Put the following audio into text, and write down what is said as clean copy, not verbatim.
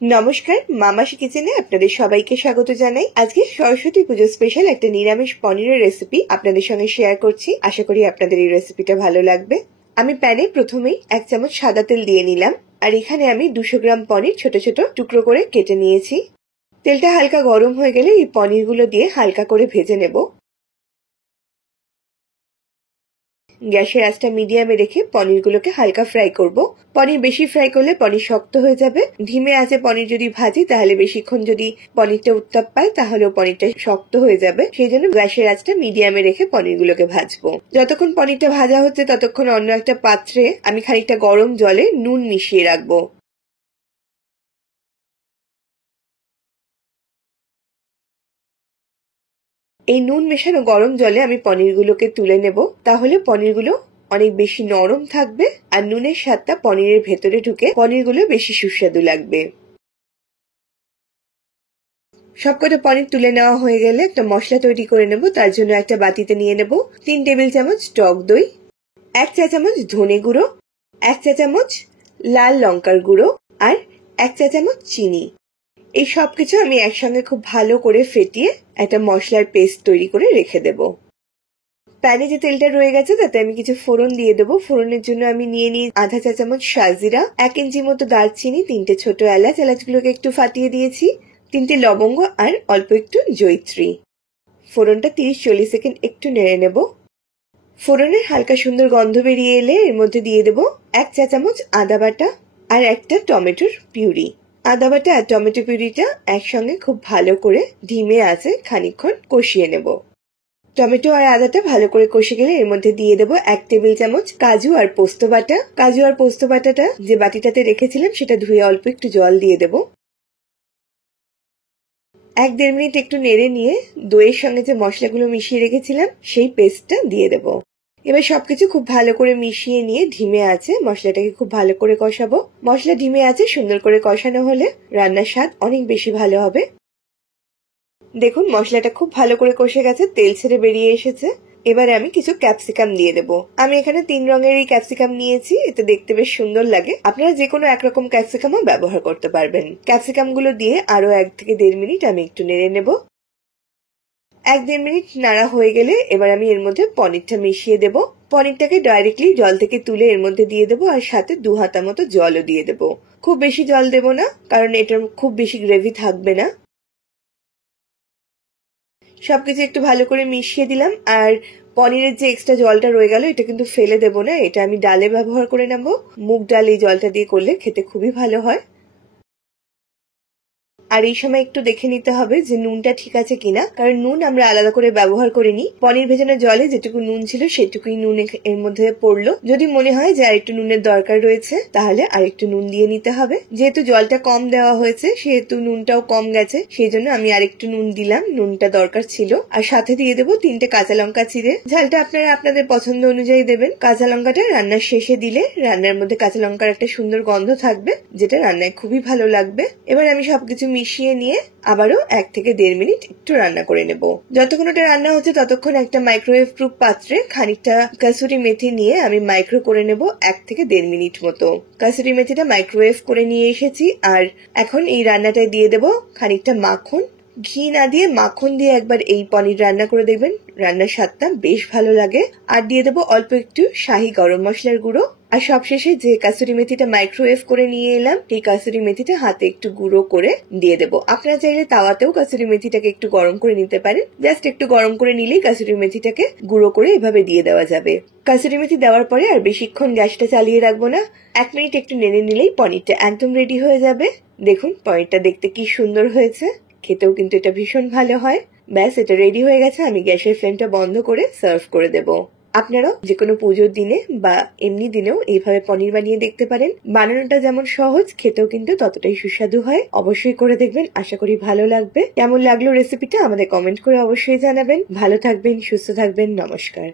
নমস্কার, মামাসি কিচেনে আপনাদের সবাইকে স্বাগত জানাই। আজকে সরস্বতী পুজো স্পেশাল একটা নিরামিষ পনিরের রেসিপি আপনাদের সঙ্গে শেয়ার করছি। আশা করি আপনাদের এই রেসিপিটা ভালো লাগবে। আমি প্যানে প্রথমেই 1 চামচ সাদা তেল দিয়ে নিলাম, আর এখানে আমি 200 গ্রাম পনির ছোট ছোট টুকরো করে কেটে নিয়েছি। তেলটা হালকা গরম হয়ে গেলে এই পনিরগুলো দিয়ে হালকা করে ভেজে নেব। গ্যাসের আঁচটা মিডিয়ামে রেখে পনিরগুলোকে হালকা ফ্রাই করব। পনির বেশি ফ্রাই করলে পনির শক্ত হয়ে যাবে। ধিমে আঁচে পনির যদি ভাজি তাহলে বেশিক্ষণ যদি পনিরটা উত্তাপ পায় তাহলেও পনিরটা শক্ত হয়ে যাবে। সেই জন্য গ্যাসের আঁচটা মিডিয়ামে রেখে পনিরগুলোকে ভাজবো। যতক্ষণ পনিরটা ভাজা হচ্ছে ততক্ষণ অন্য একটা পাত্রে আমি খানিকটা গরম জলে নুন মিশিয়ে রাখবো। এই নুন মেশানো গরম জলে আমি পনিরগুলোকে তুলে নেব। তাহলে পনিরগুলো অনেক বেশি নরম থাকবে আর নুনের স্বাদটা পনিরের ভেতরে ঢুকে পনিরগুলো বেশি সুস্বাদু লাগবে। সবকটা পনির তুলে নেওয়া হয়ে গেলে একটা মশলা তৈরি করে নেব। তার জন্য একটা বাটিতে নিয়ে নেব 3 টেবিল চামচ টক দই, 1 চা চামচ ধনে গুঁড়ো, 1 চা চামচ লাল লঙ্কার গুঁড়ো আর 1 চা চামচ চিনি। এই সবকিছু আমি একসঙ্গে খুব ভালো করে ফেটিয়ে একটা মশলার পেস্ট তৈরি করে রেখে দেব। প্যানে যে তেলটা রয়ে গেছে তাতে আমি কিছু ফোড়ন দিয়ে দেবো। ফোড়নের জন্য আমি নিয়ে নিই আধা চা চামচ সাজিরা, 1 ইঞ্চি মতো দারচিনি, 3টে ছোট এলাচ, এলাচগুলোকে একটু ফাটিয়ে দিয়েছি, 3টে লবঙ্গ আর অল্প একটু জয়িত্রী। ফোড়নটা 30-40 সেকেন্ড একটু নেড়ে নেব। ফোড়নের হালকা সুন্দর গন্ধ বেরিয়ে এলে এর মধ্যে দিয়ে দেব 1 চা চামচ আদা বাটা আর একটা টমেটোর পিউরি। আদা বাটা আর টমেটো পিউরিটা একসঙ্গে খুব ভালো করে ধিমে আঁচে খানিকক্ষণ কষিয়ে নেব। টমেটো আর আদাটা ভালো করে কষে গেলে এর মধ্যে দিয়ে দেবো 1 টেবিল চামচ কাজু আর পোস্ত বাটা। কাজু আর পোস্ত বাটাটা যে বাটিটাতে রেখেছিলাম সেটা ধুয়ে অল্প একটু জল দিয়ে দেবো। 1-1.5 মিনিট একটু নেড়ে নিয়ে দইয়ের সঙ্গে যে মশলাগুলো মিশিয়ে রেখেছিলাম সেই পেস্টটা দিয়ে দেবো। এবার সবকিছু খুব ভালো করে মিশিয়ে নিয়ে ধিমে আঁচে মশলাটাকে খুব ভালো করে কষাবো। মশলা ধিমে আঁচে সুন্দর করে কষানো হলে রান্নার স্বাদ অনেক বেশি ভালো হবে। দেখুন মশলাটা খুব ভালো করে কষে গেছে, তেল ছেড়ে বেরিয়ে এসেছে। এবারে আমি কিছু ক্যাপসিকাম দিয়ে দেবো। আমি এখানে 3 রঙের এই ক্যাপসিকাম নিয়েছি, এতে দেখতে বেশ সুন্দর লাগে। আপনারা যে কোনো একরকম ক্যাপসিকামও ব্যবহার করতে পারবেন। ক্যাপসিকাম গুলো দিয়ে আরো 1 থেকে 1.5 মিনিট আমি একটু নেড়ে নেব। 1-1.5 মিনিট নাড়া হয়ে গেলে এবার আমি এর মধ্যে পনিরটা মিশিয়ে দেব। পনিরটাকে ডাইরেক্টলি জল থেকে তুলে এর মধ্যে দিয়ে দেবো আর সাথে 2 হাতা মতো জলও দিয়ে দেবো। খুব বেশি জল দেব না, কারণ এটার খুব বেশি গ্রেভি থাকবে না। সবকিছু একটু ভালো করে মিশিয়ে দিলাম, আর পনিরের যে এক্সট্রা জলটা রয়ে গেল এটা কিন্তু ফেলে দেব না, এটা আমি ডালে ব্যবহার করে নেব। মুগ ডাল এই জলটা দিয়ে করলে খেতে খুবই ভালো হয়। আর এই সময় একটু দেখে নিতে হবে যে নুনটা ঠিক আছে কিনা, কারণ নুন আমরা আলাদা করে ব্যবহার করিনি। পনির ভেজানো জলে যেটুকু নুন ছিল সেটুকুই নুন এর মধ্যে পড়লো। যদি মনে হয় যে আরেকটু নুনের দরকার রয়েছে তাহলে আরেকটু নুন দিয়ে নিতে হবে। যেহেতু জলটা কম দেওয়া হয়েছে সেহেতু নুনটাও কম গেছে, সেই জন্য আমি আরেকটু নুন দিলাম, নুনটা দরকার ছিল। আর সাথে দিয়ে দেবো 3টে কাঁচা লঙ্কা চিড়ে। ঝালটা আপনারা আপনাদের পছন্দ অনুযায়ী দেবেন। কাঁচা লঙ্কাটা রান্নার শেষে দিলে রান্নার মধ্যে কাঁচা লঙ্কার একটা সুন্দর গন্ধ থাকবে, যেটা রান্নায় খুবই ভালো লাগবে। এবার আমি সবকিছু মিশিয়ে নিয়ে আবারও 1 থেকে 1.5 মিনিট একটু রান্না করে নেব। যতক্ষণ ওটা রান্না হচ্ছে ততক্ষণ একটা মাইক্রোওয়েভ প্রুফ পাত্রে খানিকটা কাসুরি মেথি নিয়ে আমি মাইক্রো করে নেব 1 থেকে 1.5 মিনিট মতো। কাসুরি মেথিটা মাইক্রোওয়েভ করে নিয়ে এসেছি। আর এখন এই রান্নাটায় দিয়ে দেব খানিকটা মাখন। ঘি না দিয়ে মাখন দিয়ে একবার এই পনির রান্না করে দেখবেন, রান্নার স্বাদটা বেশ ভালো লাগে। আর দিয়ে দেবো অল্প একটু শাহি গরম মশলার গুঁড়ো। আর সবশেষে যে কাসুরি মেথিটা মাইক্রোওয়েভ করে নিয়ে এলাম এই কাসুরি মেথিটা হাতে একটু গুঁড়ো করে দিয়ে দেবো। আপনারা চাইলে তাওয়াতেও কাসুরি মেথিটাকে একটু গরম করে নিতে পারেন। জাস্ট একটু গরম করে নিলেই কাসুরি মেথিটাকে গুঁড়ো করে এভাবে দিয়ে দেওয়া যাবে। কাসুরি মেথি দেওয়ার পরে আর বেশিক্ষণ গ্যাসটা চালিয়ে রাখবো না, 1 মিনিট একটু নেড়ে নিলেই পনিরটা একদম রেডি হয়ে যাবে। দেখুন পনিরটা দেখতে কি সুন্দর হয়েছে, খেতেও কিন্তু এটা ভীষণ ভালো হয়। ব্যাস, এটা রেডি হয়ে গেছে। আমি গ্যাসের ফ্লেমটা বন্ধ করে সার্ভ করে দেব। আপনারাও যে কোনো পুজোর দিনে বা এমনি দিনেও এইভাবে পনির বানিয়ে দেখতে পারেন। বানানোটা যেমন সহজ, খেতেও কিন্তু ততটাই সুস্বাদু হয়। অবশ্যই করে দেখবেন, আশা করি ভালো লাগবে। কেমন লাগলো রেসিপিটা আমাদের কমেন্ট করে অবশ্যই জানাবেন। ভালো থাকবেন, সুস্থ থাকবেন, নমস্কার।